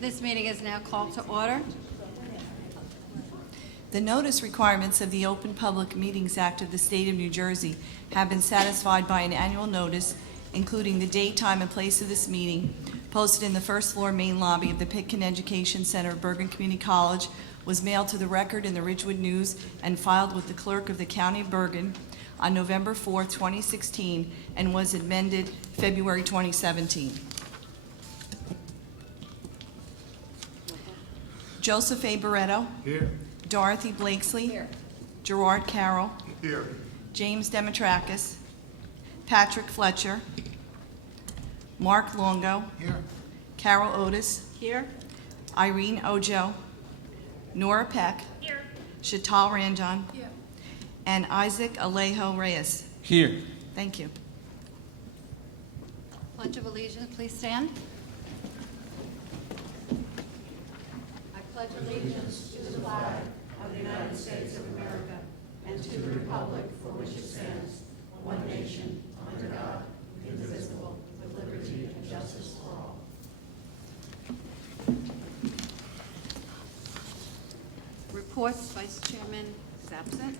This meeting is now called to order. The notice requirements of the Open Public Meetings Act of the State of New Jersey have been satisfied by an annual notice, including the date, time, and place of this meeting, posted in the first floor main lobby of the Pitkin Education Center of Bergen Community College, was mailed to the Record in the Ridgewood News and filed with the Clerk of the County of Bergen on November 4, 2016, and was amended February 2017. Joseph A. Barretto. Here. Dorothy Blakesley. Here. Gerard Carroll. Here. James Demetrakis. Patrick Fletcher. Mark Longo. Here. Carol Otis. Here. Irene Ojo. Nora Peck. Here. Shatal Ranjan. Here. And Isaac Alejo Reyes. Here. Thank you. Pledge of Allegiance, please stand. I pledge allegiance to the flag of the United States of America and to the republic for which it stands, one nation, under God, indivisible, with liberty and justice for all. Reports, Vice Chairman is absent.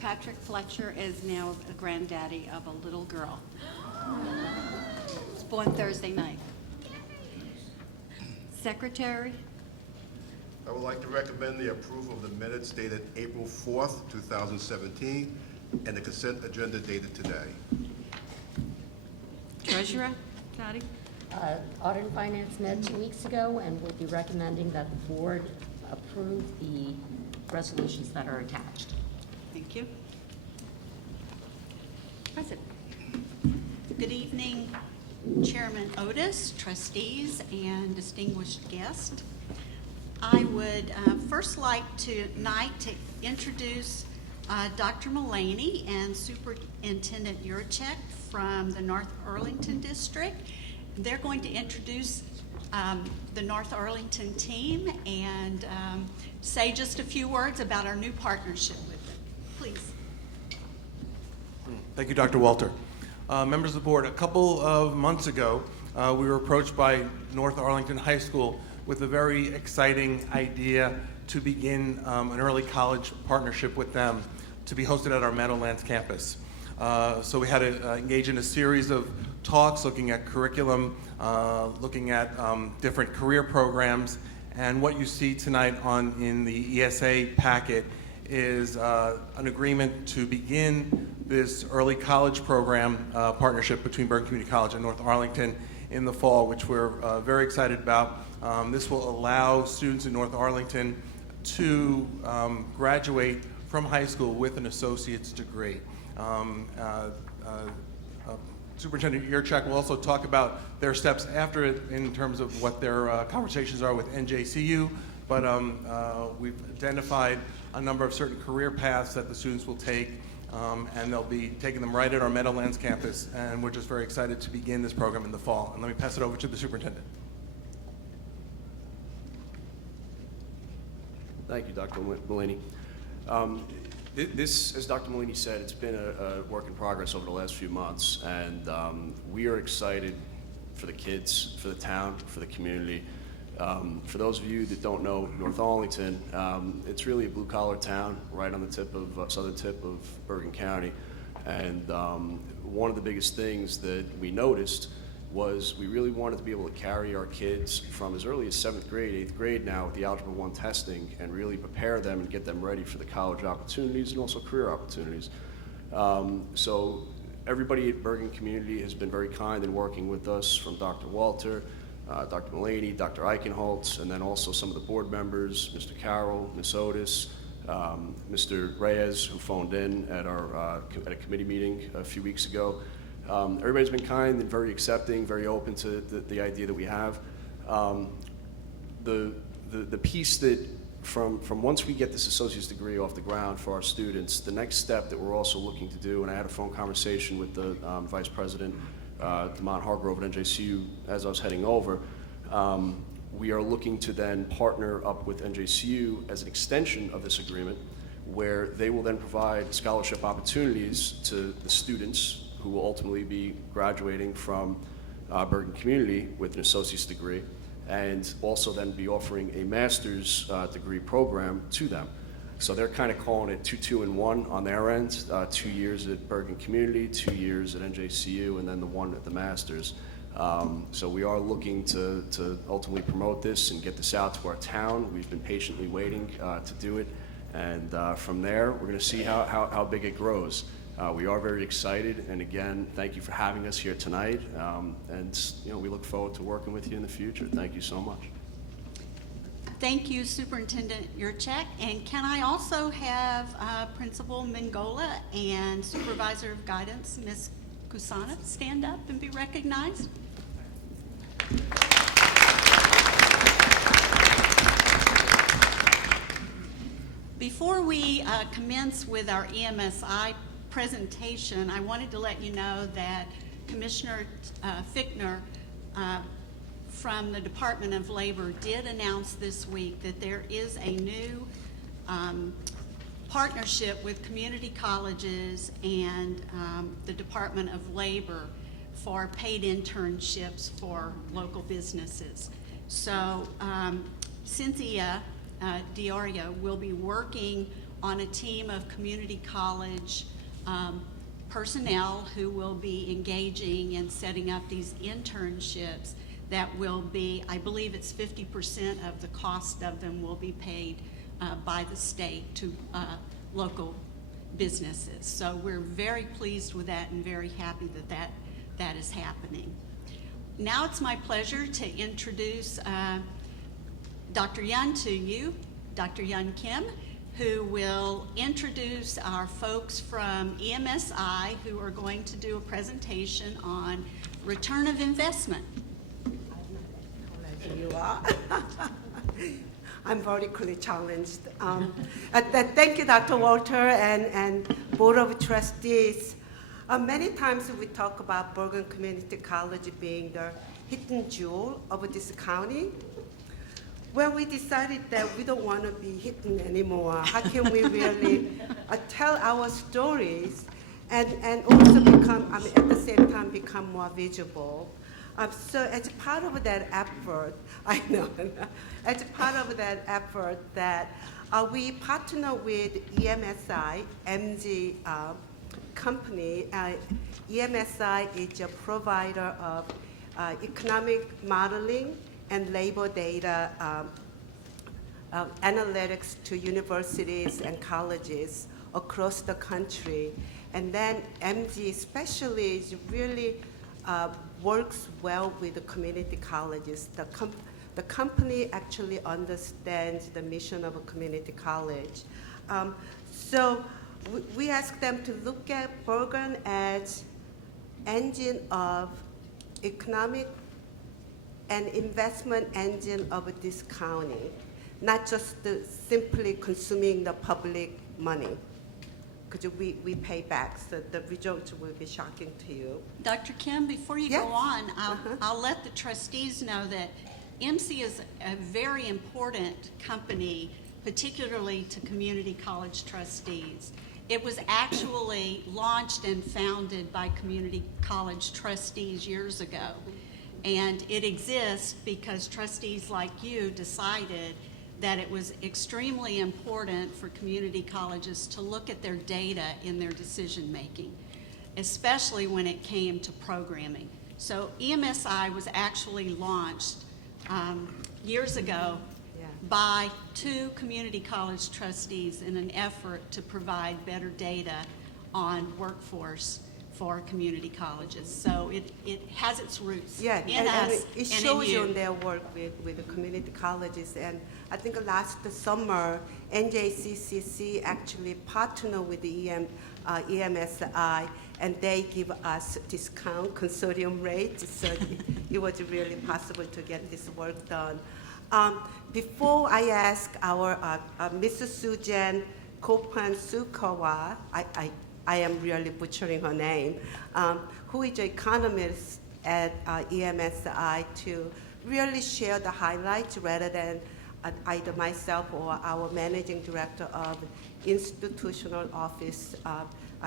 Patrick Fletcher is now a granddaddy of a little girl. Was born Thursday night. Secretary, I would like to recommend the approval of the minutes dated April 4th, 2017, and the consent agenda dated today. Treasurer, Patty. Audit and Finance met 2 weeks ago, and we'll be recommending that the board approve the resolutions that are attached. Thank you. President. Good evening, Chairman Otis, trustees, and distinguished guests. I would first like tonight to introduce Dr. Mullaney and Superintendent Yurchek from the North Arlington District. They're going to introduce the North Arlington team and say just a few words about our new partnership with them. Please. Thank you, Dr. Walter. Members of the board, a couple of months ago, we were approached by North Arlington High School with a very exciting idea to begin an early college partnership with them to be hosted at our Meadowlands campus. So we had to engage in a series of talks looking at curriculum, looking at different career programs, and what you see tonight in the ESA packet is an agreement to begin this early college program partnership between Bergen Community College and North Arlington in the fall, which we're very excited about. This will allow students in North Arlington to graduate from high school with an associate's degree. Superintendent Yurchek will also talk about their steps after it in terms of what their conversations are with NJCU, but we've identified a number of certain career paths that the students will take, and they'll be taking them right at our Meadowlands campus, and we're just very excited to begin this program in the fall. And let me pass it over to the superintendent. Thank you, Dr. Mullaney. This, as Dr. Mullaney said, it's been a work in progress over the last few months, and we are excited for the kids, for the town, for the community. For those of you that don't know North Arlington, it's really a blue-collar town right on the tip of southern tip of Bergen County, and one of the biggest things that we noticed was we really wanted to be able to carry our kids from as early as 7th grade, 8th grade now with the Algebra 1 testing and really prepare them and get them ready for the college opportunities and also career opportunities. So everybody at Bergen Community has been very kind in working with us, from Dr. Walter, Dr. Mullaney, Dr. Eichenholz, and then also some of the board members, Mr. Carroll, Ms. Otis, Mr. Reyes, who phoned in at a committee meeting a few weeks ago. Everybody's been kind and very accepting, very open to the idea that we have. The piece that from once we get this associate's degree off the ground for our students, the next step that we're also looking to do, and I had a phone conversation with the Vice President, Demont Hargrove at NJCU as I was heading over, we are looking to then partner up with NJCU as an extension of this agreement, where they will then provide scholarship opportunities to the students who will ultimately be graduating from Bergen Community with an associate's degree. and also then be offering a master's degree program to them. So they're kind of calling it 2-2-1 on their end, 2 years at Bergen Community, 2 years at NJCU, and then the one at the master's. So we are looking to ultimately promote this and get this out to our town. We've been patiently waiting to do it, and from there, we're going to see how big it grows. We are very excited, and again, thank you for having us here tonight, and we look forward to working with you in the future. Thank you so much. Thank you, Superintendent Yurchak. And can I also have Principal Mingola and Supervisor of Guidance, Ms. Kusana, stand up and be recognized? Before we commence with our EMSI presentation, I wanted to let you know that Commissioner Fichtner from the Department of Labor did announce this week that there is a new partnership with community colleges and the Department of Labor for paid internships for local businesses. So Cynthia Diorio will be working on a team of community college personnel who will be engaging and setting up these internships that will be, I believe it's 50% of the cost of them will be paid by the state to local businesses. So we're very pleased with that and very happy that is happening. Now it's my pleasure to introduce Dr. Yun to you, Dr. Yun Kim, who will introduce our folks from EMSI who are going to do a presentation on return of investment. You are. I'm vertically challenged. Thank you, Dr. Walter and Board of Trustees. Many times we talk about Bergen Community College being the hidden jewel of this county. Well, we decided that we don't want to be hidden anymore. How can we really tell our stories and also become, at the same time, become more visible? So as part of that effort, as part of that effort that we partner with EMSI, MG company. EMSI is a provider of economic modeling and labor data analytics to universities and colleges across the country. And then MG especially is really works well with the community colleges. The company actually understands the mission of a community college. So we ask them to look at Bergen as engine of economic and investment engine of this county, not just simply consuming the public money, because we pay back, so the results will be shocking to you. Dr. Kim, before you Yes. go on, I'll let the trustees know that MC is a very important company, particularly to community college trustees. It was actually launched and founded by community college trustees years ago. And it exists because trustees like you decided that it was extremely important for community colleges to look at their data in their decision making, especially when it came to programming. So EMSI was actually launched years ago by 2 community college trustees in an effort to provide better data on workforce for community colleges. So it has its roots in us and it shows and in you. on their work with the community colleges. And I think last summer, NJCCC actually partnered with the EMSI, and they give us discount consortium rates, so it was really possible to get this work done. Before I ask our Mrs. Sujan Kopan Sukawa, I am really butchering her name, who is an economist at EMSI, to really share the highlights rather than either myself or our managing director of institutional office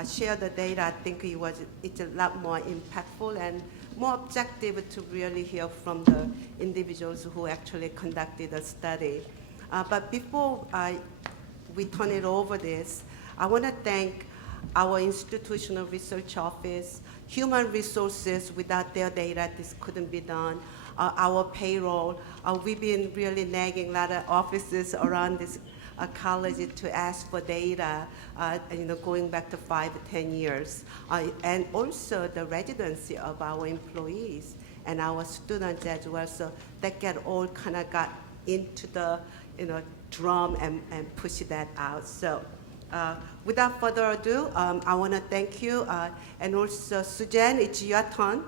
share the data, I think it's a lot more impactful and more objective to really hear from the individuals who actually conducted the study. But before we turn it over this, I want to thank our institutional research office, human resources. Without their data, this couldn't be done. Our payroll, we've been really nagging a lot of offices around this college to ask for data, going back to 5 to 10 years. And also the residency of our employees and our students as well. So that all kind of got into the, drum and push that out. So without further ado, I want to thank you. And also, Suzanne, it's your turn.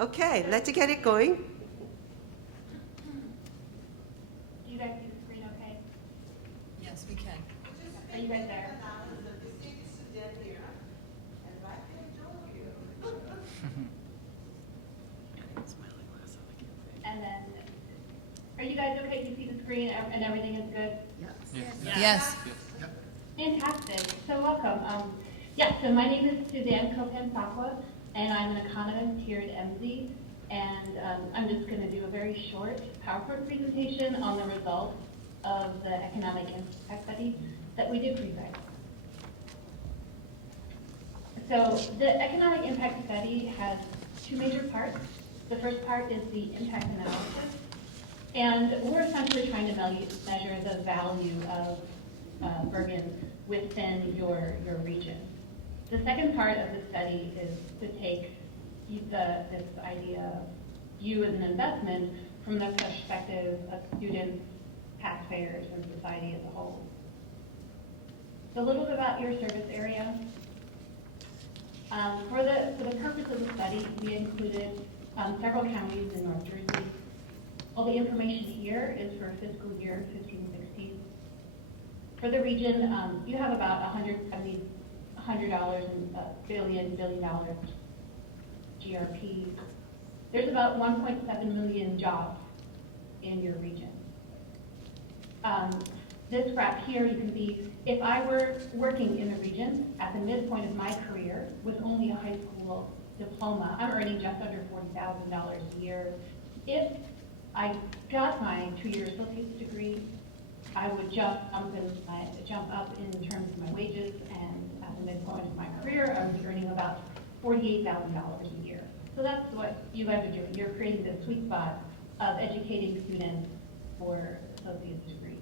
Okay, let's get it going. Do you guys see the screen okay? Yes, we can. Are you guys there? And then, are you guys okay? You see the screen and everything is good? Yes. Fantastic. So welcome. So my name is Suzanne Kopan-Sakwa, and I'm an economist here at MZ. And I'm just going to do a very short PowerPoint presentation on the results of the economic impact study that we did for you guys. So the economic impact study has two major parts. The first part is the impact analysis. And we're essentially trying to measure the value of Bergen within your region. The second part of the study is to take this idea of you as an investment from the perspective of students, taxpayers, and society as a whole. So a little bit about your service area. For the purpose of the study, we included several counties in North Jersey. All the information here is for fiscal year 15-16. For the region, you have about $100 billion GRP. There's about 1.7 million jobs in your region. This graph here, you can see, if I were working in the region at the midpoint of my career with only a high school diploma, I'm earning just under $40,000 a year. If I got my 2-year associate's degree, I would jump up in terms of my wages, and at the midpoint of my career, I would be earning about $48,000 a year. So that's what you guys are doing. You're creating the sweet spot of educating students for associate's degree.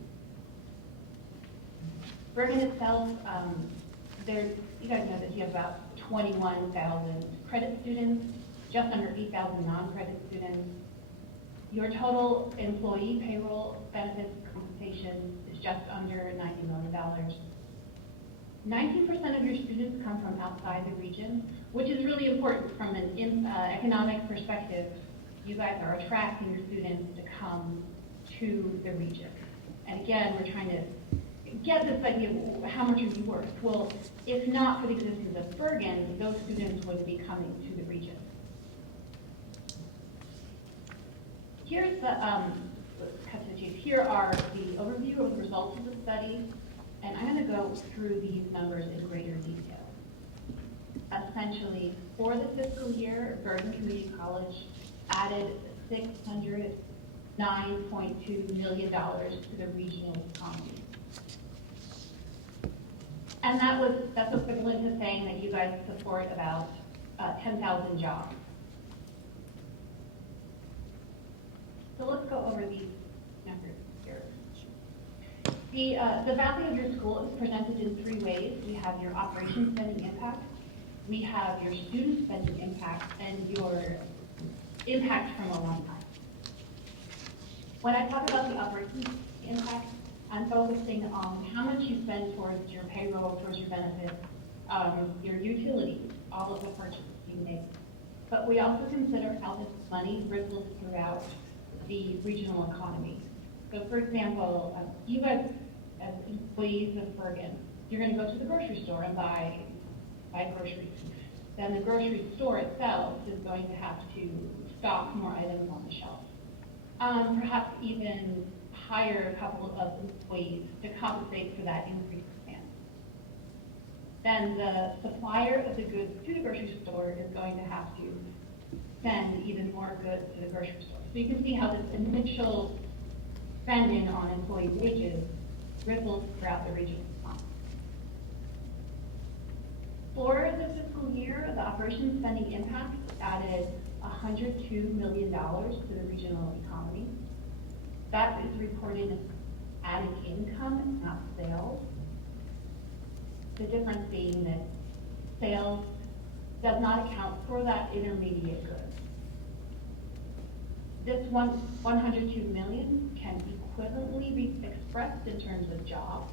Bergen itself, you guys know that you have about 21,000 credit students, just under 8,000 non-credit students. Your total employee payroll benefits compensation is just under $90 million. 19% of your students come from outside the region, which is really important from an economic perspective. You guys are attracting your students to come to the region. And again, we're trying to get this idea of how much are you worth? Well, if not for the existence of Bergen, those students would be coming to the region. Here's the, here are the overview of the results of the study, and I'm going to go through these numbers in greater detail. Essentially, for the fiscal year, Bergen Community College added $609.2 million to the regional economy. And that's equivalent to saying that you guys support about 10,000 jobs. So let's go over these numbers here. The value of your school is presented in 3 ways. We have your operation spending impact, we have your student spending impact, and your impact from alumni. When I talk about the operation impact, I'm focusing on how much you spend towards your payroll, towards your benefits, your utilities, all of the purchases you make. But we also consider how this money ripples throughout the regional economy. So for example, you guys as employees of Bergen, you're going to go to the grocery store and buy groceries. Then the grocery store itself is going to have to stock more items on the shelf. Perhaps even hire a couple of employees to compensate for that increased then the supplier of the goods to the grocery store is going to have to send even more goods to the grocery store. So you can see how this initial spending on employee wages ripples throughout the regional economy. For the fiscal year, the operations spending impact added $102 million to the regional economy. That is reported as added income, not sales. The difference being that sales does not account for that intermediate good. This 102 million can equivalently be expressed in terms of jobs.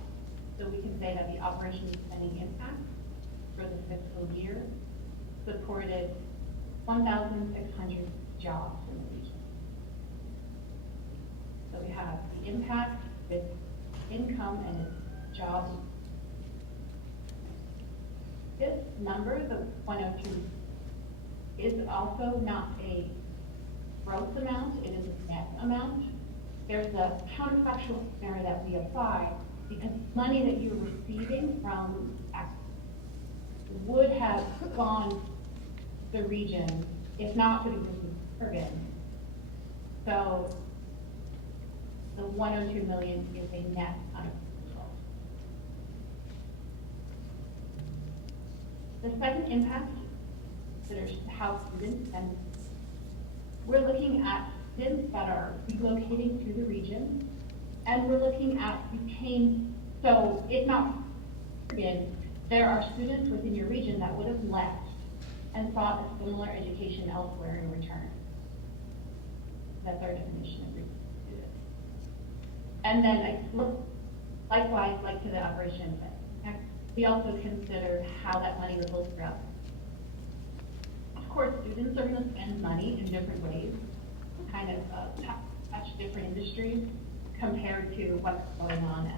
So we can say that the operations spending impact for the fiscal year supported 1,600 jobs in the region. So we have the impact, its income, and its jobs. This number, the 102, is also not a gross amount, it is a net amount. There's a counterfactual scenario that we apply because money that you're receiving from would have gone the region if not for the business of Bergen. So the 102 million is a net result. The second impact considers how students, and we're looking at students that are relocating to the region, and we're looking at so if not Bergen, there are students within your region that would have left and sought a similar education elsewhere in return. That's our definition of student. And then, likewise, like to the operations, we also consider how that money ripples throughout. Of course, students are going to spend money in different ways, kind of touch different industries compared to what's going on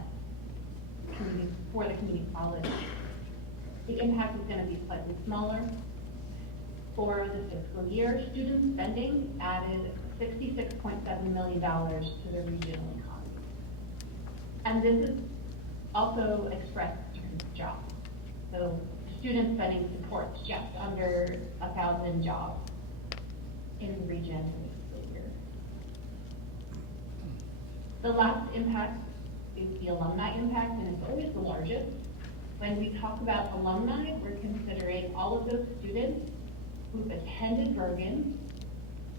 for the community college. The impact is going to be slightly smaller. For the fiscal year, student spending added $66.7 million to the regional economy. And this is also expressed in terms of jobs. So student spending supports just under 1,000 jobs in the region for the fiscal year. The last impact is the alumni impact, and it's always the largest. When we talk about alumni, we're considering all of those students who've attended Bergen,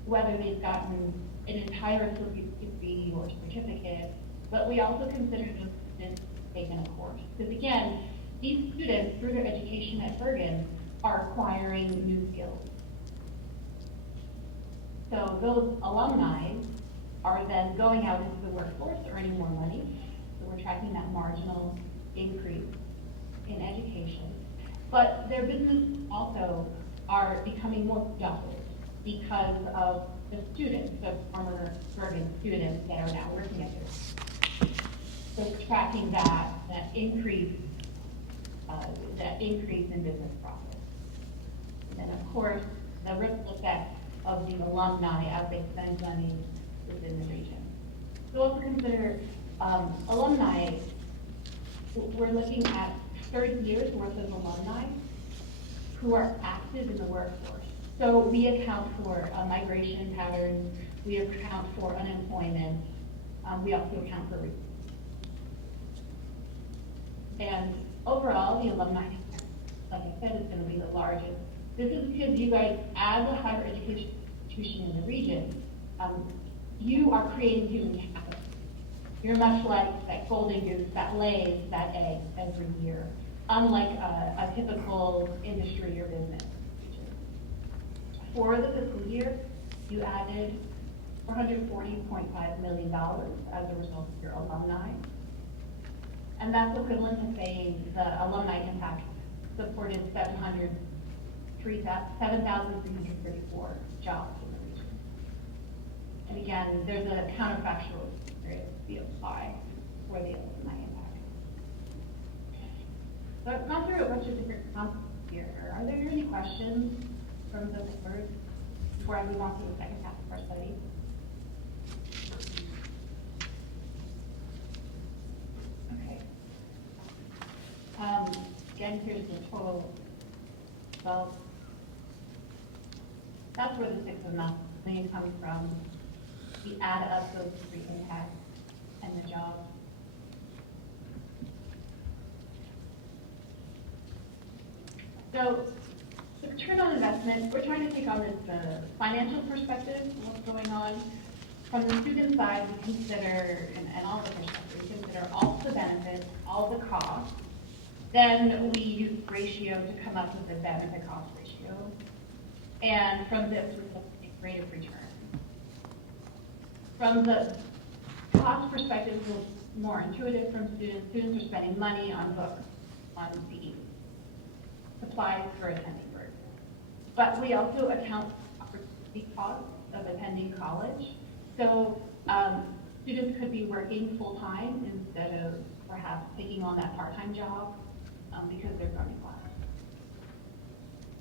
whether they've gotten an entire associate's degree or certificate, but we also consider those students taking a course. Because again, these students, through their education at Bergen, are acquiring new skills. So those alumni are then going out into the workforce, earning more money. So we're tracking that marginal increase in education. But their business also are becoming more productive because of the students, the former Bergen students that are now working at this. So tracking that increase in business profit. And then of course, the ripple effect of the alumni as they spend money within the region. So also consider alumni. We're looking at 30 years worth of alumni who are active in the workforce. So we account for migration patterns, we account for unemployment, we also account for and overall, the alumni, like I said, is going to be the largest. This is because you guys, as a higher education institution in the region, you are creating human capital. You're much like that golden goose that lays that egg every year, unlike a typical industry or business. For the fiscal year, you added $440.5 million as a result of your alumni. And that's equivalent to saying the alumni impact supported 7,334 jobs in the region. And again, there's a counterfactual scenario we apply for the alumni impact. So I've gone through a bunch of different concepts here. Are there any questions from the board before I move on to the second half of our study? Okay. Again, here's the total, well, that's where the $6.5 million comes from. We add up those three impacts and the job. So, the return on investment, we're trying to take on this financial perspective of what's going on. From the student side, we consider, and all the perspectives, we consider all the benefits, all the costs. Then we use ratio to come up with the benefit cost ratio. And from this, we look at the rate of return. From the cost perspective, it's more intuitive from students. Students are spending money on books, on CE, supplies for attending Bergen. But we also account for the cost of attending college. So students could be working full-time instead of perhaps taking on that part-time job because they're going to class.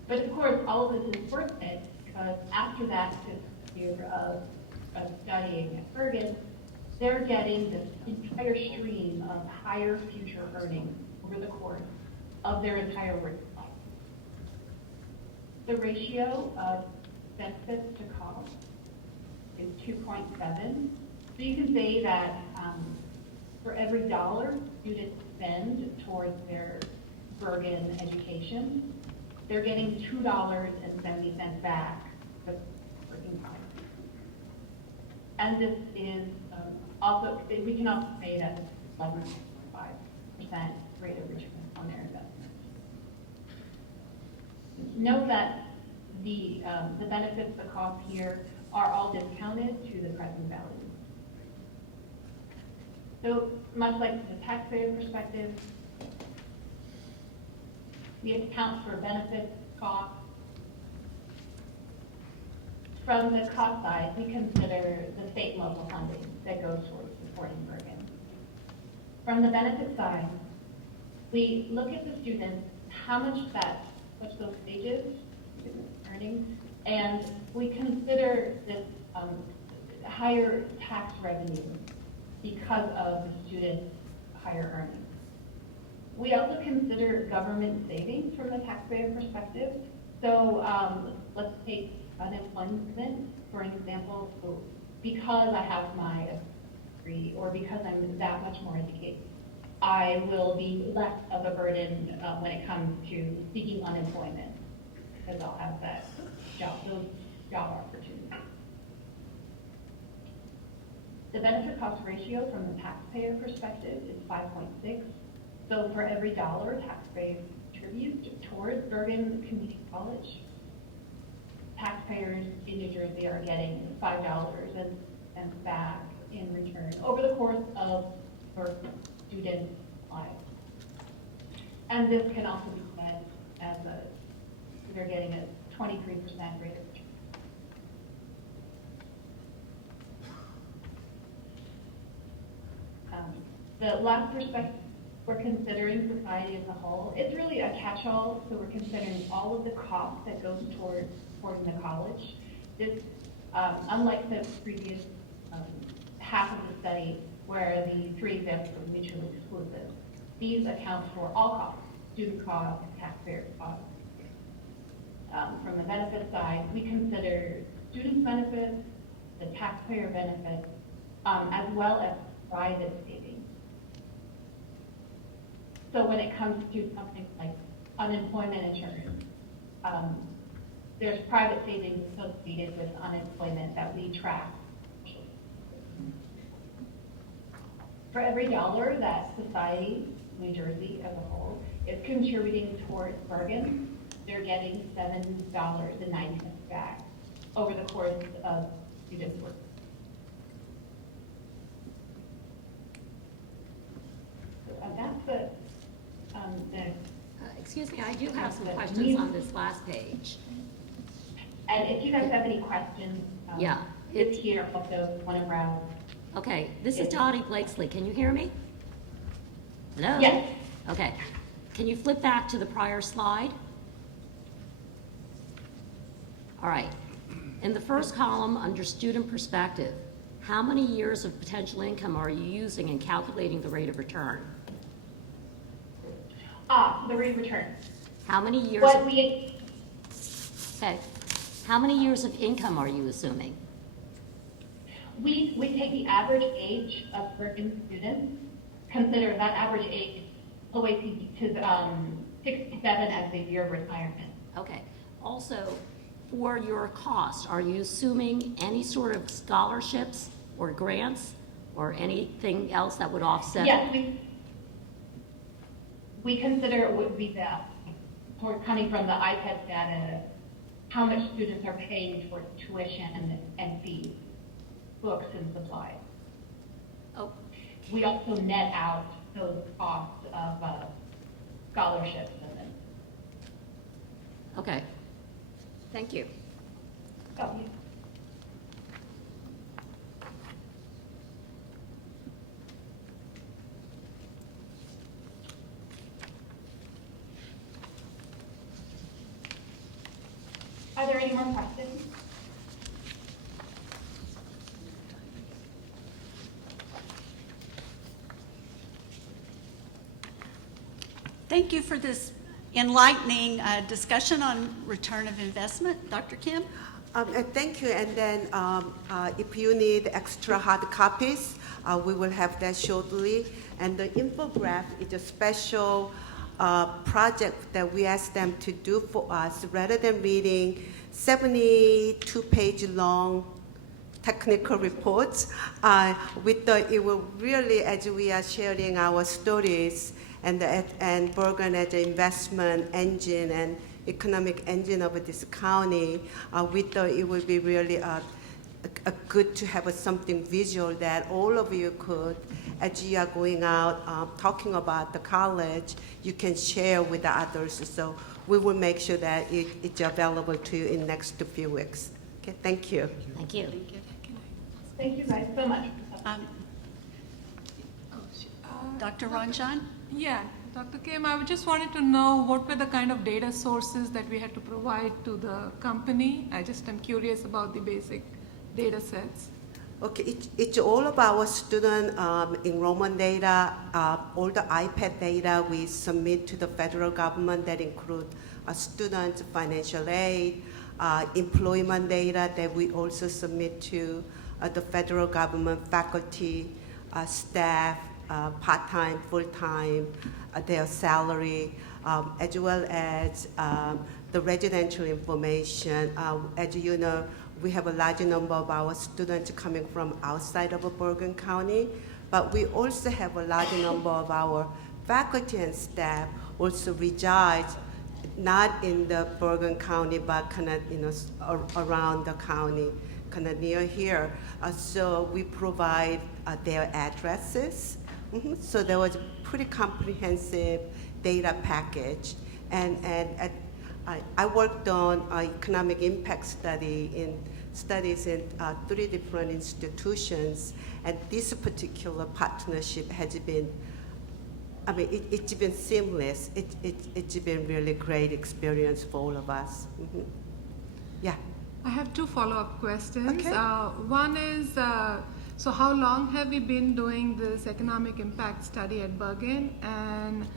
But of course, all of this is worth it because after that 6 year of studying at Bergen, they're getting this entire stream of higher future earnings over the course of their entire work life. The ratio of benefits to cost is 2.7. So you can say that for every dollar students spend towards their Bergen education, they're getting $2.70 back for working time. And this is also, we can also say that 11.5% rate of return on their investment. Note that the benefits, the costs here are all discounted to the present value. So much like the taxpayer perspective, we account for benefits, costs. From the cost side, we consider the state and local funding that goes towards supporting Bergen. From the benefit side, we look at the students, how much those stages, earnings, and we consider this higher tax revenue because of the student's higher earnings. We also consider government savings from the taxpayer perspective. So let's take unemployment, for an example. So because I have my degree or because I'm that much more educated, I will be less of a burden when it comes to seeking unemployment because I'll have that those job opportunities. The benefit cost ratio from the taxpayer perspective is 5.6. So for every dollar taxpayers contribute towards Bergen Community College, taxpayers in New Jersey are getting $5 and back in return over the course of their student life. And this can also be said as they're getting a 23% rate of return. The last perspective, we're considering society as a whole. It's really a catch-all, so we're considering all of the costs that goes towards supporting the college. This, unlike the previous half of the study, where the three examples were mutually exclusive, these account for all costs, student costs, taxpayer costs. From the benefit side, we consider student benefits, the taxpayer benefits, as well as private savings. So when it comes to something like unemployment insurance, there's private savings associated with unemployment that we track. For every dollar that society, New Jersey as a whole, is contributing towards Bergen, they're getting $7.90 back over the course of students' work. That's the Excuse me, I do have some questions on this last page. and if you guys have any questions, Yeah, it's here, also want to browse. Okay, this is Dottie Blakesley. Can you hear me? Hello? Yes. Okay. Can you flip back to the prior slide? All right. In the first column, under student perspective, how many years of potential income are you using in calculating the rate of return? The rate of return. How many years? What we, Okay. How many years of income are you assuming? we take the average age of Bergen students, consider that average age all the way to 67 as the year of retirement. Okay. Also, for your cost, are you assuming any sort of scholarships or grants or anything else that would offset? Yes, we consider it would be coming from the IPED data, how much students are paying for tuition and fees, books and supplies. Oh, We also net out those costs of scholarships and then. okay. Thank you. Oh, yeah. Are there any more questions? Thank you for this enlightening discussion on return of investment. Dr. Kim? And thank you. And then if you need extra hard copies, we will have that shortly. And the infograph is a special project that we asked them to do for us. Rather than reading 72-page long technical reports, we thought it will really, as we are sharing our stories and Bergen as an investment engine and economic engine of this county, we thought it would be really a good to have something visual that all of you could, as you are going out talking about the college, you can share with the others. So we will make sure that it's available to you in the next few weeks. Okay, thank you. Thank you. Thank you guys so much. Dr. Ranjan? Yeah, Dr. Kim, I just wanted to know what were the kind of data sources that we had to provide to the company. I just am curious about the basic data sets. Okay, it's all of our student enrollment data, all the iPad data we submit to the federal government that include student financial aid, employment data that we also submit to the federal government, faculty, staff, part-time, full-time, their salary, as well as the residential information. As you know, we have a large number of our students coming from outside of Bergen County, but we also have a large number of our faculty and staff also reside not in the Bergen County, but kind of around the county, kind of near here. So we provide their addresses. So there was a pretty comprehensive data package, and I worked on economic impact studies in 3 different institutions, and this particular partnership has been, it's been seamless. It's been really great experience for all of us. Yeah. I have 2 follow-up questions. Okay. One is, so how long have you been doing this economic impact study at Bergen? And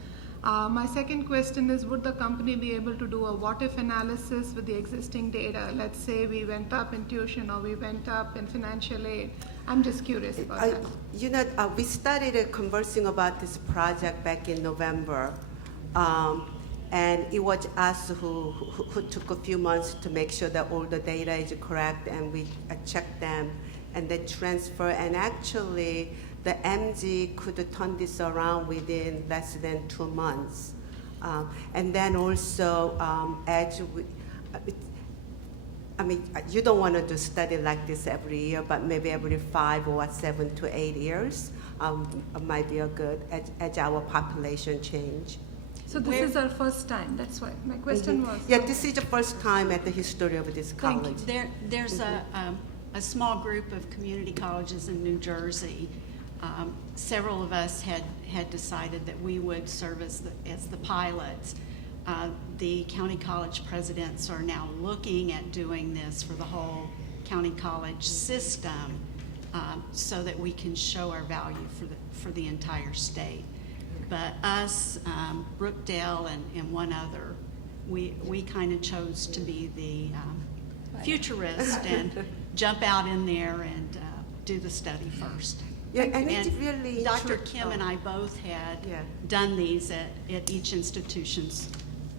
my second question is, would the company be able to do a what-if analysis with the existing data? Let's say we went up in tuition or we went up in financial aid. I'm just curious about that. You know, we started conversing about this project back in November. And it was us who took a few months to make sure that all the data is correct, and we checked them and then transfer. And actually, the MG could turn this around within less than 2 months. And then also, you don't want to do study like this every year, but maybe every 5 or 7 to 8 years might be a good as our population change. So this is our first time, that's why my question was. Yeah, this is the first time at the history of this Thank college. you. There's a small group of community colleges in New Jersey. Several of us had decided that we would serve as the pilots. The county college presidents are now looking at doing this for the whole county college system, so that we can show our value for the entire state. But us, Brookdale, and one other we kind of chose to be the futurist and jump out in there and do the study first. Yeah, and it's really Dr. true. Kim and I both had Yeah. done these at each institutions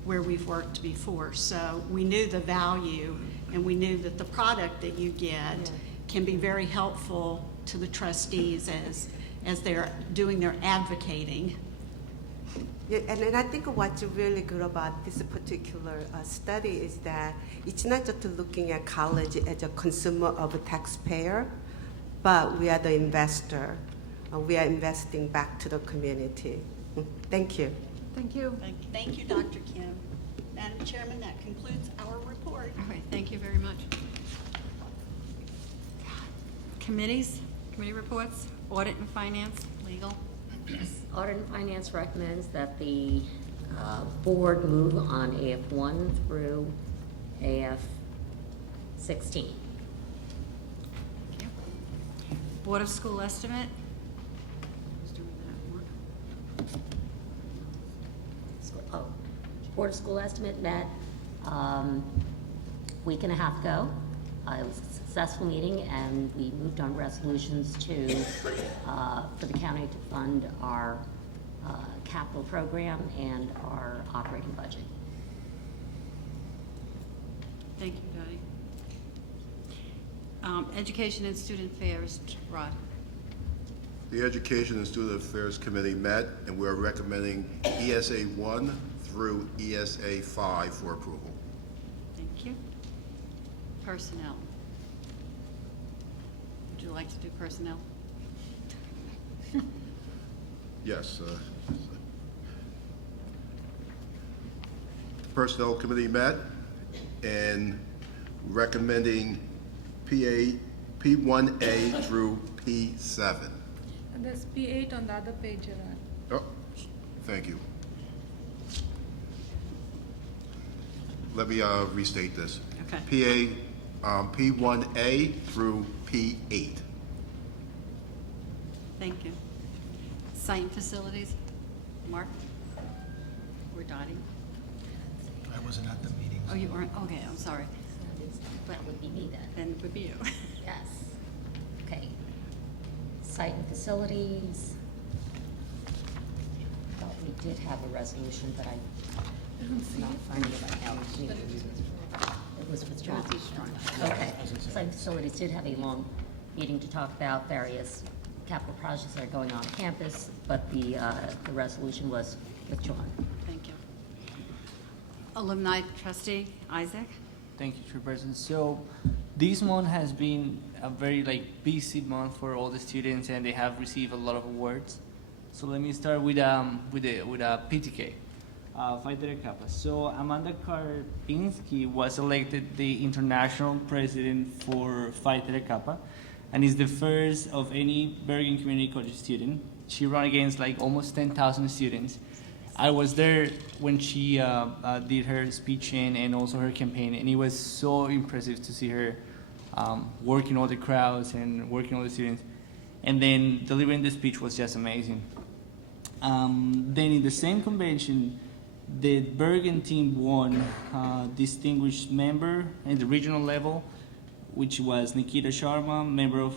where we've worked before. So we knew the value, and we knew that the product that you get can be very helpful to the trustees as they're doing their advocating. Yeah, and I think what's really good about this particular study is that it's not just looking at college as a consumer of a taxpayer, but we are the investor. We are investing back to the community. Thank you. Thank you. Thank you, Dr. Kim. Madam Chairman, that concludes our report. All right, thank you very much. Committees, committee reports, audit and finance, legal. Audit and Finance recommends that the board move on AF1 through AF16. Thank you. Board of School Estimate. Who's doing that one? Board of School Estimate met week and a half ago. It was a successful meeting, and we moved on resolutions to, for the county to fund our capital program and our operating budget. Thank you, Dottie. Education and Student Affairs, Rod. The Education and Student Affairs Committee met, and we're recommending ESA 1 through ESA 5 for approval. Thank you. Personnel. Would you like to do personnel? Yes. Personnel Committee met and recommending P1A through P7. And there's P8 on the other page, Gerard. Oh, thank you. Let me restate this. Okay. P1A through P8. Thank you. Site and facilities, Mark? Or Dottie? I wasn't at the meeting. Oh, you weren't? Okay, I'm sorry. That would be me then. Then it would be you. Yes. Okay. Site and facilities. Thought we did have a resolution, but I'm not finding it right now. It was withdrawn. Okay. Site and facilities did have a long meeting to talk about various capital projects that are going on campus, but the resolution was withdrawn. Thank you. Alumni trustee, Isaac? Thank you, Chairperson. So this month has been a very busy month for all the students, and they have received a lot of awards. So let me start with PTK, Phi Theta Kappa. So Amanda Karpinski was elected the international president for Phi Theta Kappa, and is the first of any Bergen Community College student. She ran against almost 10,000 students. I was there when she did her speech and also her campaign, and it was so impressive to see her working all the crowds and working all the students. And then delivering the speech was just amazing. Then in the same convention, the Bergen team won distinguished member in the regional level, which was Nikita Sharma, member of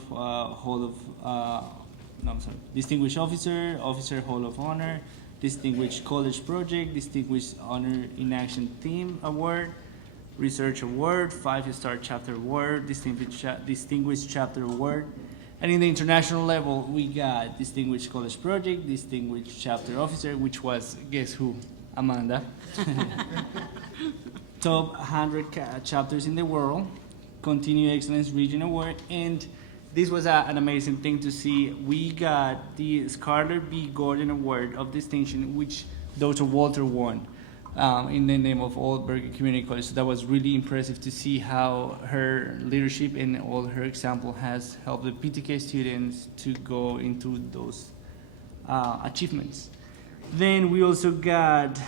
Distinguished Officer, Officer Hall of Honor, Distinguished College Project, Distinguished Honor in Action Team Award, Research Award, 5-Star Chapter Award, Distinguished Chapter Award. And in the international level, we got Distinguished College Project, Distinguished Chapter Officer, which was, guess who? Amanda. Top 100 chapters in the world, Continued Excellence Region Award, and this was an amazing thing to see. We got the Scarlett B. Gordon Award of Distinction, which Dr. Walter won in the name of all Bergen Community College. So that was really impressive to see how her leadership and all her example has helped the PTK students to go into those achievements. Then we also got,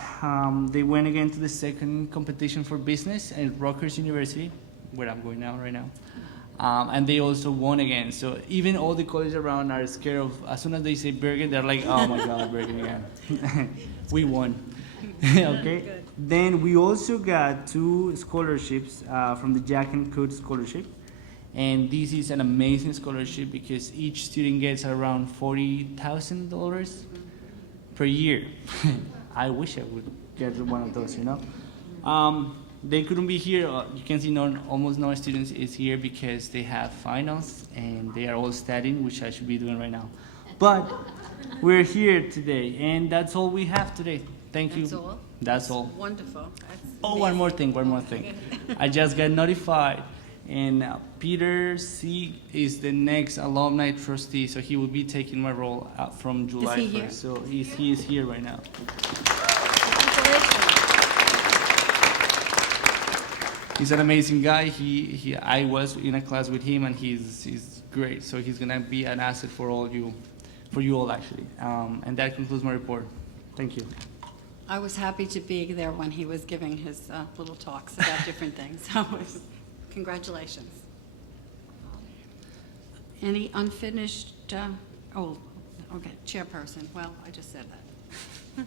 they went again to the second competition for business at Rutgers University, where I'm going now right now. And they also won again. So even all the colleges around are scared of, as soon as they say Bergen, they're like, oh my God, Bergen again. We won. Okay. Then we also got 2 scholarships from the Jack and Coot Scholarship. And this is an amazing scholarship because each student gets around $40,000 per year. I wish I would get one of those, you know. They couldn't be here. You can see almost no students is here because they have finals and they are all studying, which I should be doing right now. But we're here today, and that's all we have today. Thank you. That's all? That's all. Wonderful. That's Oh, one more thing. I just got notified, and Peter C. is the next alumni trustee, so he will be taking my role from July 1st. here? So he is here right now. Congratulations. He's an amazing guy. I was in a class with him, and he's great. So he's gonna be an asset for you all actually. And that concludes my report. Thank you. I was happy to be there when he was giving his little talks about different things. So, congratulations. Any unfinished, okay, chairperson. Well, I just said that.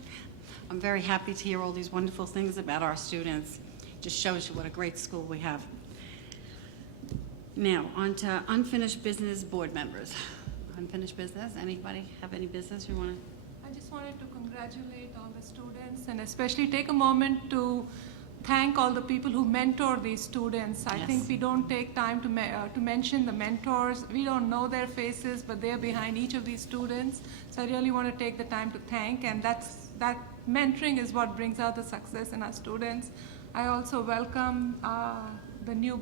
I'm very happy to hear all these wonderful things about our students. Just shows you what a great school we have. Now, on to unfinished business board members. Unfinished business, anybody have any business you want to? I just wanted to congratulate all the students and especially take a moment to thank all the people who mentor these students. I think we don't take time to mention the mentors. We don't know their faces, but they're behind each of these students. So I really want to take the time to thank, and that mentoring is what brings out the success in our students. I also welcome the new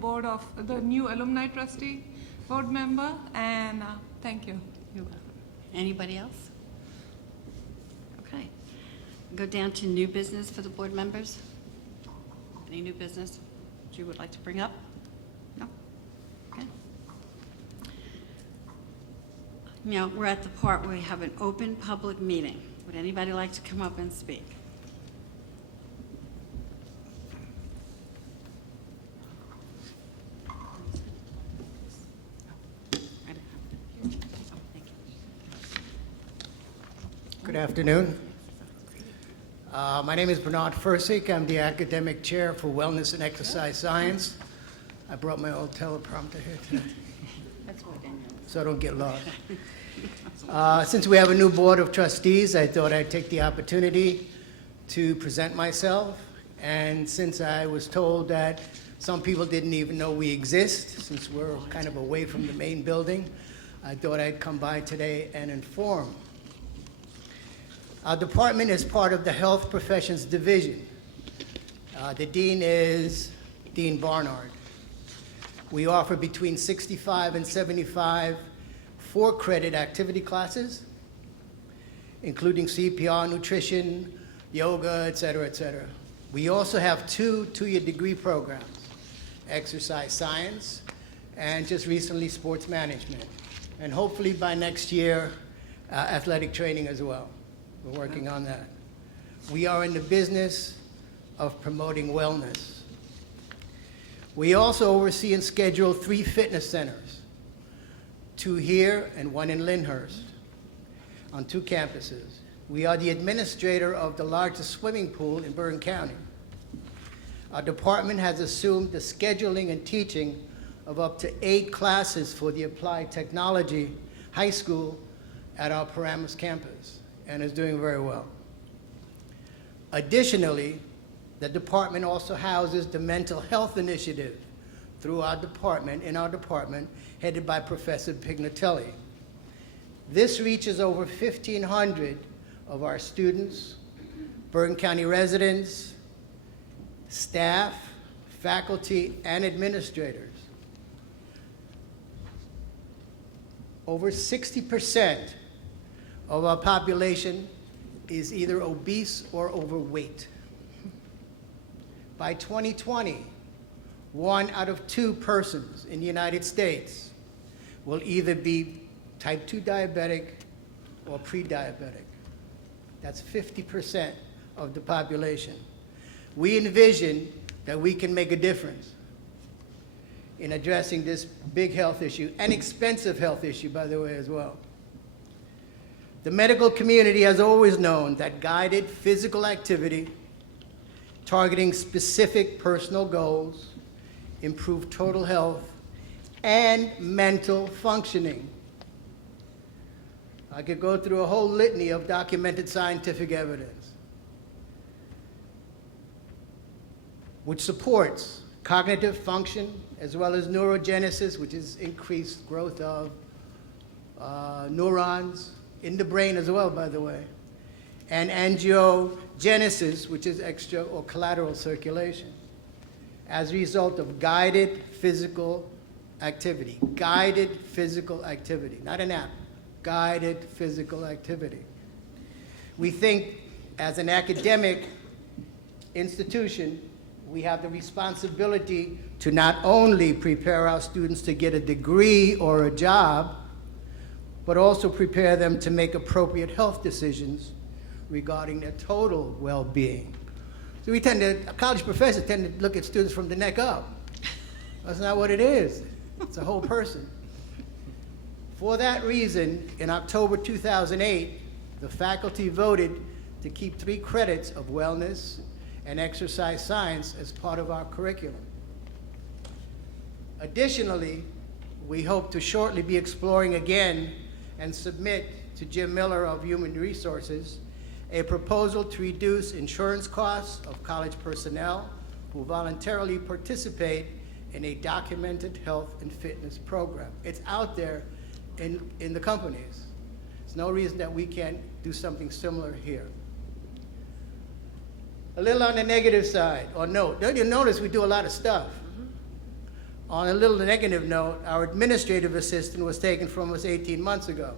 alumni trustee board member, and thank you. You're welcome. Anybody else? Okay. Go down to new business for the board members. Any new business that you would like to bring up? No? Okay. Now, we're at the part where we have an open public meeting. Would anybody like to come up and speak? Good afternoon. My name is Bernard Fursick. I'm the academic chair for Wellness and Exercise Science. I brought my old teleprompter here today, That's what Daniel is. so I don't get lost. Since we have a new board of trustees, I thought I'd take the opportunity to present myself. And since I was told that some people didn't even know we exist, since we're kind of away from the main building, I thought I'd come by today and inform. Our department is part of the Health Professions Division. The dean is Dean Barnard. We offer between 65 and 75 4-credit activity classes, including CPR, nutrition, yoga, et cetera, et cetera. We also have 2 two-year degree programs, exercise science, and just recently sports management. And hopefully by next year, athletic training as well. We're working on that. We are in the business of promoting wellness. We also oversee and schedule 3 fitness centers, 2 here and 1 in Lyndhurst, on 2 campuses. We are the administrator of the largest swimming pool in Bergen County. Our department has assumed the scheduling and teaching of up to 8 classes for the Applied Technology High School at our Paramus campus, and is doing very well. Additionally, the department also houses the Mental Health Initiative through our department, headed by Professor Pignatelli. This reaches over 1,500 of our students, Bergen County residents, staff, faculty, and administrators. Over 60% of our population is either obese or overweight. By 2020, 1 out of 2 persons in the United States will either be type 2 diabetic or pre-diabetic. That's 50% of the population. We envision that we can make a difference in addressing this big health issue, and expensive health issue, by the way, as well. The medical community has always known that guided physical activity targeting specific personal goals, improve total health, and mental functioning. I could go through a whole litany of documented scientific evidence which supports cognitive function as well as neurogenesis, which is increased growth of neurons in the brain as well, by the way, and angiogenesis, which is extra or collateral circulation, as a result of guided physical activity. Guided physical activity, not an app. Guided physical activity. We think as an academic institution, we have the responsibility to not only prepare our students to get a degree or a job, but also prepare them to make appropriate health decisions regarding their total well-being. So college professors tend to look at students from the neck up. That's not what it is. It's a whole person. For that reason, in October 2008, the faculty voted to keep 3 credits of wellness and exercise science as part of our curriculum. Additionally, we hope to shortly be exploring again and submit to Jim Miller of Human Resources a proposal to reduce insurance costs of college personnel who voluntarily participate in a documented health and fitness program. It's out there in the companies. There's no reason that we can't do something similar here. A little on the negative side, or note. You'll notice we do a lot of stuff. On a little negative note, our administrative assistant was taken from us 18 months ago.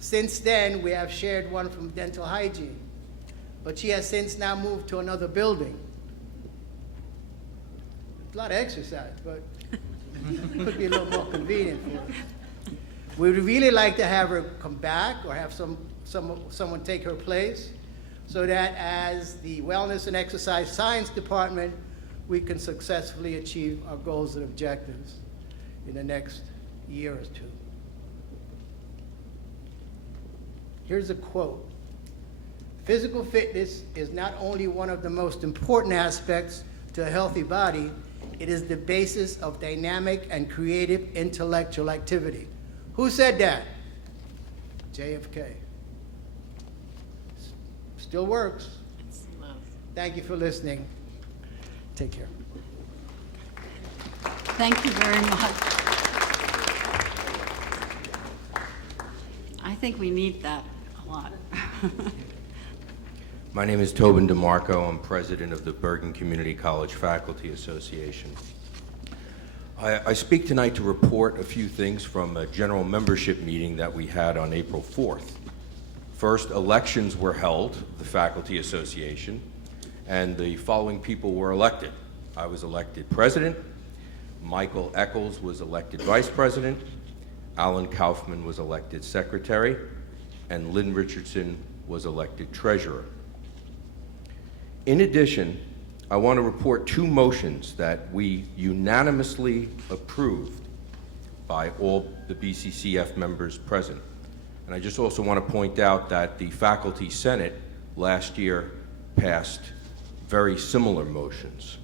Since then, we have shared one from dental hygiene, but she has since now moved to another building. It's a lot of exercise, but it could be a little more convenient for her. We'd really like to have her come back or have someone take her place so that as the Wellness and Exercise Science Department, we can successfully achieve our goals and objectives in the next year or two. Here's a quote. Physical fitness is not only one of the most important aspects to a healthy body, it is the basis of dynamic and creative intellectual activity. Who said that? JFK. Still works. Thank you for listening. Take care. Thank you very much. I think we need that a lot. My name is Tobin DeMarco. I'm president of the Bergen Community College Faculty Association. I speak tonight to report a few things from a general membership meeting that we had on April 4th. First, elections were held, the Faculty Association, and the following people were elected. I was elected president, Michael Eccles was elected vice president, Alan Kaufman was elected secretary, and Lynn Richardson was elected treasurer. In addition, I want to report 2 motions that we unanimously approved by all the BCCF members present. And I just also want to point out that the Faculty Senate last year passed very similar motions.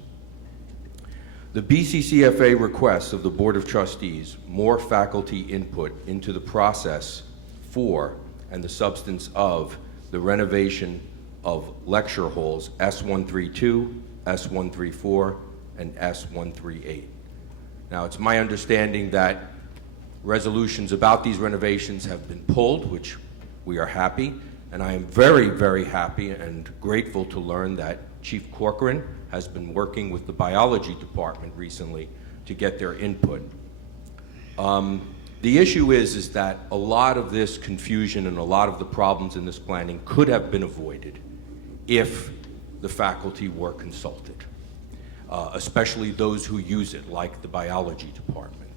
The BCCFA requests of the Board of Trustees more faculty input into the process for and the substance of the renovation of lecture halls S132, S134, and S138. Now, it's my understanding that resolutions about these renovations have been pulled, which we are happy, and I am very, very happy and grateful to learn that Chief Corcoran has been working with the biology department recently to get their input. The issue is that a lot of this confusion and a lot of the problems in this planning could have been avoided if the faculty were consulted, especially those who use it, like the biology department.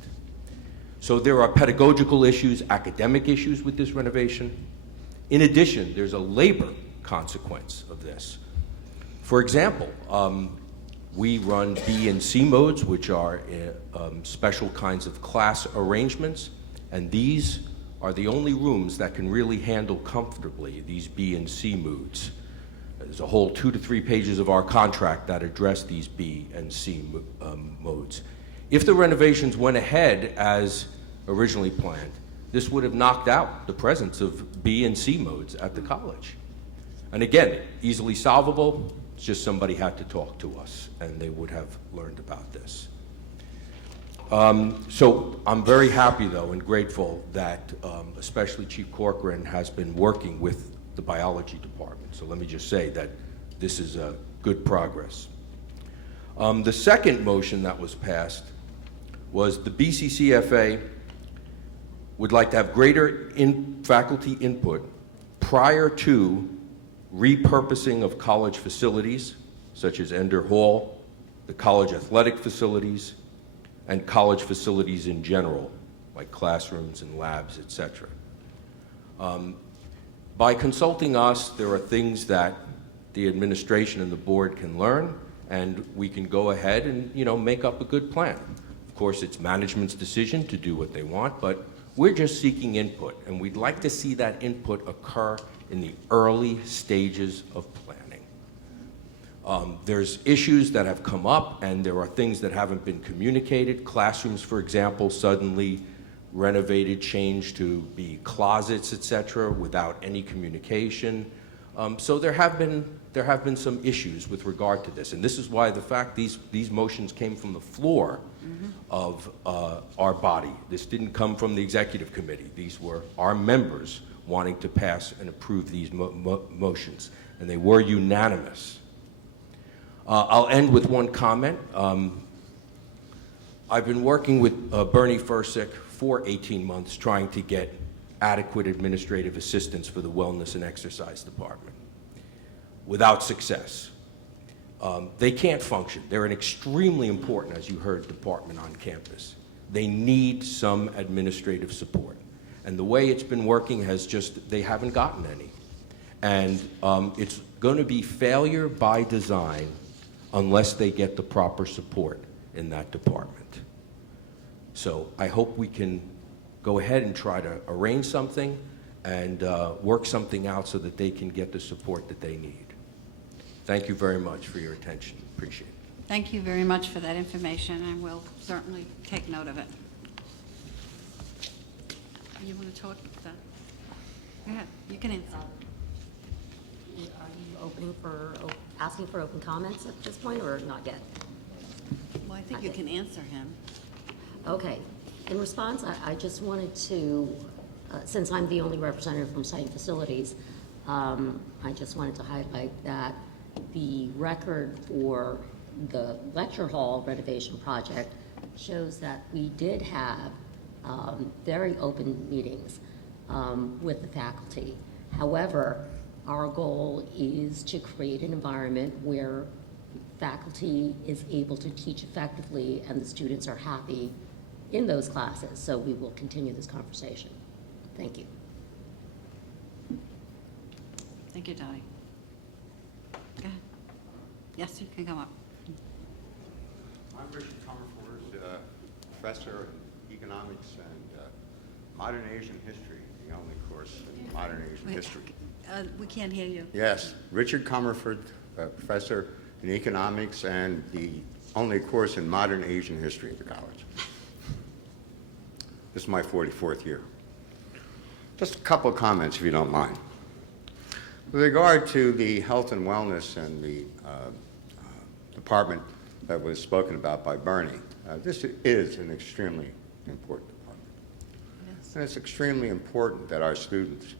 So there are pedagogical issues, academic issues with this renovation. In addition, there's a labor consequence of this. For example, we run B and C modes, which are special kinds of class arrangements, and these are the only rooms that can really handle comfortably these B and C modes. There's a whole 2 to 3 pages of our contract that address these B and C modes. If the renovations went ahead as originally planned, this would have knocked out the presence of B and C modes at the college. And again, easily solvable, it's just somebody had to talk to us, and they would have learned about this. So I'm very happy, though, and grateful that especially Chief Corcoran has been working with the biology department. So let me just say that this is good progress. The second motion that was passed was the BCCFA would like to have greater faculty input prior to repurposing of college facilities, such as Ender Hall, the college athletic facilities, and college facilities in general, like classrooms and labs, etc. By consulting us, there are things that the administration and the board can learn, and we can go ahead and, make up a good plan. Of course, it's management's decision to do what they want, but we're just seeking input, and we'd like to see that input occur in the early stages of planning. There's issues that have come up, and there are things that haven't been communicated. Classrooms, for example, suddenly renovated, changed to be closets, etc., without any communication. So there have been some issues with regard to this, and this is why the fact these motions came from the floor of our body. This didn't come from the executive committee. These were our members wanting to pass and approve these motions, and they were unanimous. I'll end with one comment. I've been working with Bernie Fursick for 18 months trying to get adequate administrative assistance for the Wellness and Exercise Department, without success. They can't function. They're an extremely important, as you heard, department on campus. They need some administrative support. And the way it's been working has they haven't gotten any. And it's going to be failure by design unless they get the proper support in that department. So I hope we can go ahead and try to arrange something and work something out so that they can get the support that they need. Thank you very much for your attention. Appreciate it. Thank you very much for that information, and we'll certainly take note of it. You want to talk? Go ahead. You can answer. Are you asking for open comments at this point, or not yet? Well, I think you can answer him. Okay. In response, I just wanted to, since I'm the only representative from Site and Facilities, I just wanted to highlight that the record for the lecture hall renovation project shows that we did have very open meetings with the faculty. However, our goal is to create an environment where faculty is able to teach effectively and the students are happy in those classes. So we will continue this conversation. Thank you. Thank you, Dottie. Go ahead. Yes, you can come up. I'm Richard Comerford, professor in economics and modern Asian history, the only course in modern Asian history. We can't hear you. Yes, Richard Comerford, professor in economics and the only course in modern Asian history at the college. This is my 44th year. Just a couple of comments, if you don't mind. With regard to the health and wellness and the department that was spoken about by Bernie, this is an extremely important department. Yes. And it's extremely important that our students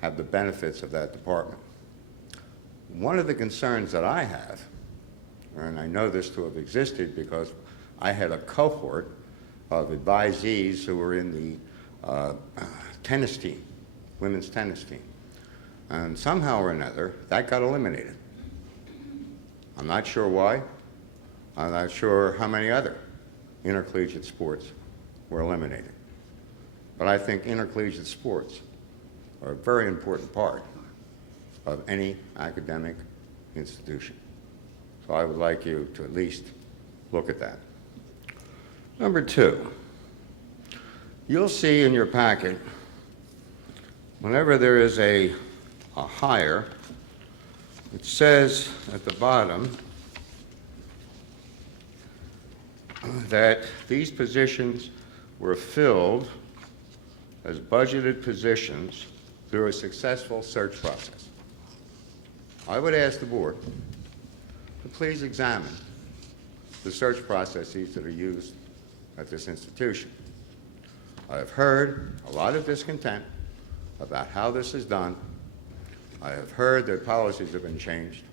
have the benefits of that department. One of the concerns that I have, and I know this to have existed because I had a cohort of advisees who were in the tennis team, women's tennis team. And somehow or another, that got eliminated. I'm not sure why. I'm not sure how many other intercollegiate sports were eliminated. But I think intercollegiate sports are a very important part of any academic institution. So I would like you to at least look at that. Number two, you'll see in your packet, whenever there is a hire It says at the bottom that these positions were filled as budgeted positions through a successful search process. I would ask the board to please examine the search processes that are used at this institution. I have heard a lot of discontent about how this is done. I have heard that policies have been changed,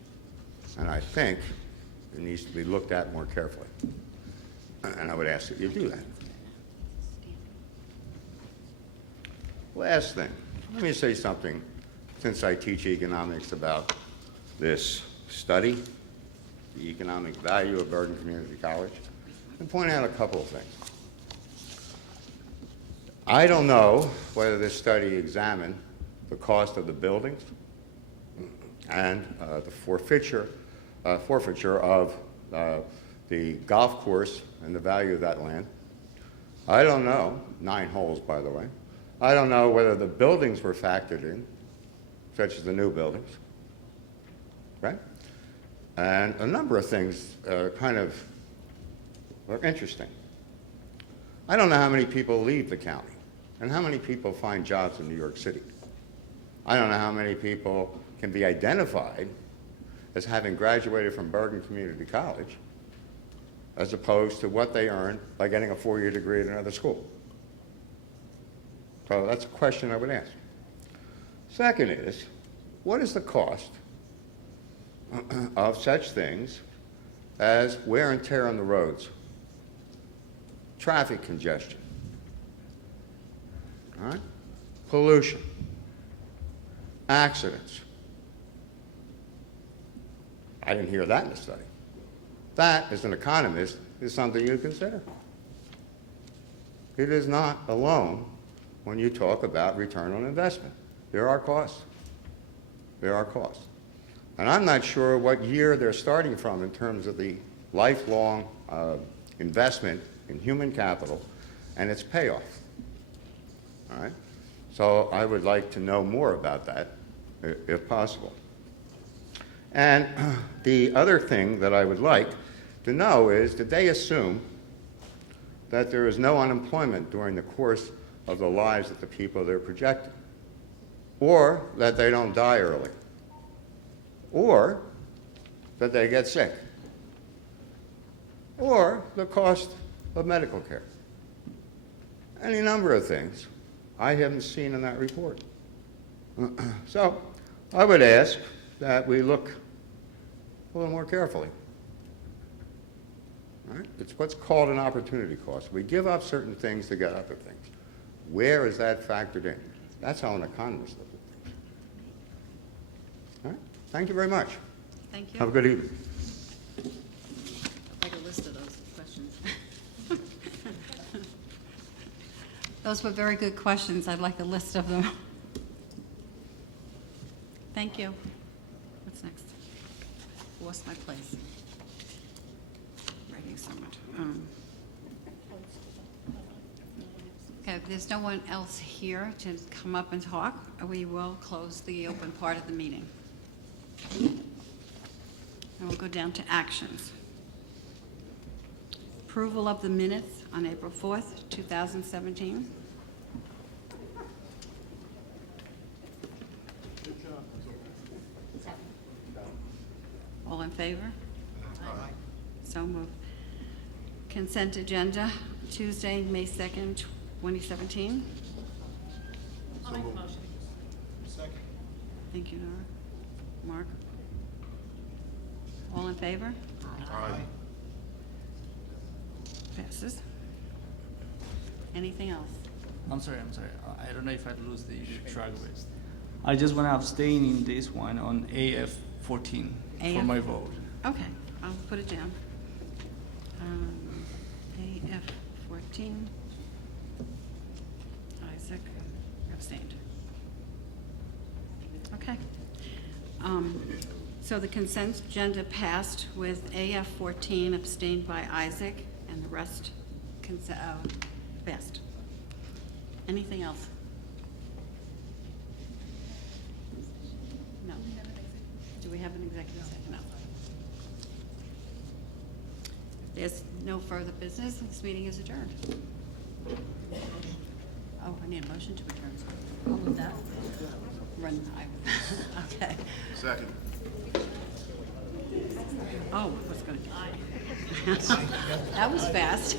and I think it needs to be looked at more carefully. And I would ask that you do that. Last thing, let me say something, since I teach economics, about this study, the economic value of Bergen Community College, and point out a couple of things. I don't know whether this study examined the cost of the buildings and the forfeiture of the golf course and the value of that land. I don't know, 9 holes, by the way. I don't know whether the buildings were factored in, such as the new buildings, right? And a number of things kind of are interesting. I don't know how many people leave the county and how many people find jobs in New York City. I don't know how many people can be identified as having graduated from Bergen Community College as opposed to what they earned by getting a 4-year degree at another school. So that's a question I would ask. Second is, what is the cost of such things as wear and tear on the roads, traffic congestion, all right? Pollution, accidents? I didn't hear that in the study. That, as an economist, is something you consider. It is not alone when you talk about return on investment. There are costs. There are costs. And I'm not sure what year they're starting from in terms of the lifelong investment in human capital and its payoff. All right? So I would like to know more about that, if possible. And the other thing that I would like to know is, did they assume that there is no unemployment during the course of the lives of the people they're projecting? Or that they don't die early? Or that they get sick? Or the cost of medical care? Any number of things I haven't seen in that report. So I would ask that we look a little more carefully. All right? It's what's called an opportunity cost. We give up certain things to get other things. Where is that factored in? That's how an economist looks at things. All right? Thank you very much. Thank you. Have a good evening. I'll take a list of those questions. Those were very good questions. I'd like a list of them. Thank you. What's next? Lost my place. Writing so much. Okay, if there's no one else here to come up and talk, we will close the open part of the meeting. And we'll go down to actions. Approval of the minutes on April 4th, 2017. All in favor? Aye. So moved. Consent agenda, Tuesday, May 2nd, 2017. I'll make a motion. Second. Thank you, Nora. Mark? All in favor? Aye. Passes. Anything else? I'm sorry. I don't know if I'd lose the track of it. I just want to abstain in this one on AF 14 for my vote. Okay, I'll put it down. AF 14. Isaac abstained. Okay. So the consent agenda passed with AF 14 abstained by Isaac and the rest passed. Anything else? No. Do we have an executive session? No. There's no further business. This meeting is adjourned. Oh, I need a motion to adjourn. I'll move that. Run. Okay. Second. Oh, I was going to. That was fast.